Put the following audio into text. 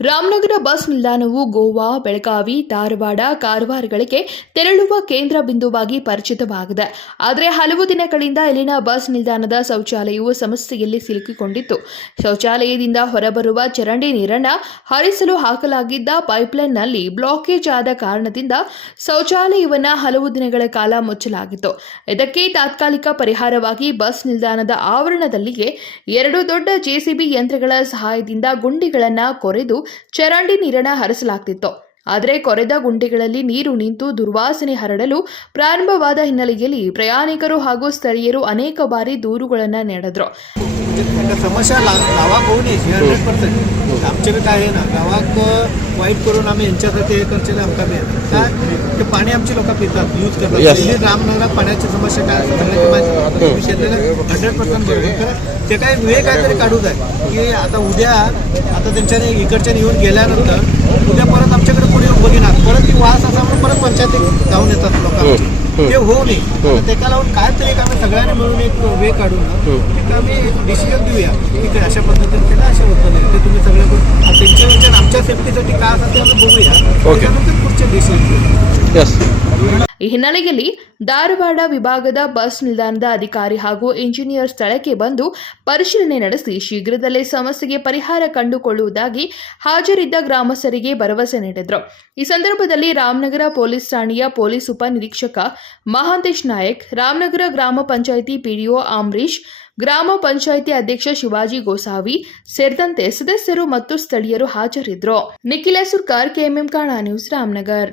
Ramanagara bus ನಿಲ್ದಾಣವು ಗೋವಾ, ಬೆಳಗಾವಿ, ಧಾರವಾಡ ಕಾರವಾರಗಳಿಗೆ ತೆರಳುವ ಕೇಂದ್ರ ಬಿಂದುವಾಗಿ ಪರಿಚಿತವಾಗಿದೆ. ಆದರೆ ಹಲವು ದಿನಗಳಿಂದ ಇಲ್ಲಿನ ಬಸ್ ನಿಲ್ದಾಣದ ಶೌಚಾಲಯವು ಸಮಸ್ಯೆಯಲ್ಲಿ ಸಿಲುಕಿಕೊಂಡಿತ್ತು. ಶೌಚಾಲಯದಿಂದ ಹೊರಬರುವ ಚರಂಡಿ ನೀರನ್ನು ಹರಿಸಲು ಹಾಕಲಾಗಿದ್ದ ಪೈಪ್ಲೈನ್ನಲ್ಲಿ ಬ್ಲಾಕೇಜ್ ಆದ ಕಾರಣದಿಂದ ಶೌಚಾಲಯವನ್ನು ಹಲವು ದಿನಗಳ ಕಾಲ ಮುಚ್ಚಲಾಗಿತ್ತು. ಇದಕ್ಕೆ ತಾತ್ಕಾಲಿಕ ಪರಿಹಾರವಾಗಿ ಬಸ್ ನಿಲ್ದಾಣದ ಆವರಣದಲ್ಲಿಯೇ ಎರಡು ದೊಡ್ಡ ಜೆಸಿಬಿ ಯಂತ್ರಗಳ ಸಹಾಯದಿಂದ ಗುಂಡಿಗಳನ್ನು ಕೊರೆದು ಚರಂಡಿ ನೀರನ್ನು ಹರಿಸಲಾಗ್ತಿತ್ತು. ಆದರೆ ಕೊರೆದ ಗುಂಡಿಗಳಲ್ಲಿ ನೀರು ನಿಂತು ದುರ್ವಾಸನೆ ಹರಡಲು ಪ್ರಾರಂಭವಾದ ಹಿನ್ನೆಲೆಯಲ್ಲಿ ಪ್ರಯಾಣಿಕರು ಹಾಗೂ ಸ್ಥಳೀಯರು ಅನೇಕ ಬಾರಿ ದೂರುಗಳನ್ನು ನೀಡಿದ್ರು. आता समस्या ला गावाक होऊ नये हंड्रेड पर्सेंट आमच्याकडे काय आहे ना गावाक वाईट करून आम्ही यांच्यासाठी हे करचे आमकां काय? ते पाणी आमची लोक पितात यूज करतात. रामनगरात पाण्याची समस्या काय हंड्रेड पर्सेंट बरोबर ते काय वेळ काहीतरी काढू द्या. की आता उद्या आता त्यांच्याने इकडच्या येऊन गेल्यानंतर उद्या परत आमच्याकडे कोणी बघिणार परत ती वास असा म्हणून परत पंचायतीत जाऊन येतात लोक. ते होऊ नये त्याला लावून काय तरी आम्ही सगळ्यांनी मिळून एक वे काढून ना एक आम्ही डिसिजन देऊया की काय अशा पद्धतीने केलं अशा होतं नाही ते तुम्ही सगळ्या त्यांच्या आमच्या सेफ्टीसाठी काय असेल ते आम्ही बघूया. पुढचे डिसिजन घेऊ ಈ ಹಿನ್ನೆಲೆಯಲ್ಲಿ ಧಾರವಾಡ ವಿಭಾಗದ ಬಸ್ ನಿಲ್ದಾಣದ ಅಧಿಕಾರಿ ಹಾಗೂ ಇಂಜಿನಿಯರ್ ಸ್ಥಳಕ್ಕೆ ಬಂದು ಪರಿಶೀಲನೆ ನಡೆಸಿ ಶೀಘ್ರದಲ್ಲೇ ಸಮಸ್ಯೆಗೆ ಪರಿಹಾರ ಕಂಡುಕೊಳ್ಳುವುದಾಗಿ ಹಾಜರಿದ್ದ ಗ್ರಾಮಸ್ಥರಿಗೆ ಭರವಸೆ ನೀಡಿದರು. ಈ ಸಂದರ್ಭದಲ್ಲಿ ರಾಮನಗರ ಪೊಲೀಸ್ ಠಾಣೆಯ ಪೊಲೀಸ್ ಉಪನಿರೀಕ್ಷಕ ಮಹಾಂತೇಶ್ ನಾಯಕ್, ರಾಮನಗರ ಗ್ರಾಮ ಪಂಚಾಯಿತಿ ಪಿಡಿಒ ಅಂಬರೀಶ್ ಗ್ರಾಮ ಪಂಚಾಯಿತಿ ಅಧ್ಯಕ್ಷ ಶಿವಾಜಿ ಗೋಸಾವಿ ಸೇರಿದಂತೆ ಸದಸ್ಯರು ಮತ್ತು ಸ್ಥಳೀಯರು ಹಾಜರಿದ್ದರು ನಿಖಿಲ ಸುರ್ಕಾರ್, ಕೆಎಂಎಂ ಕಾಣಾ ನ್ಯೂಸ್, ರಾಮನಗರ್.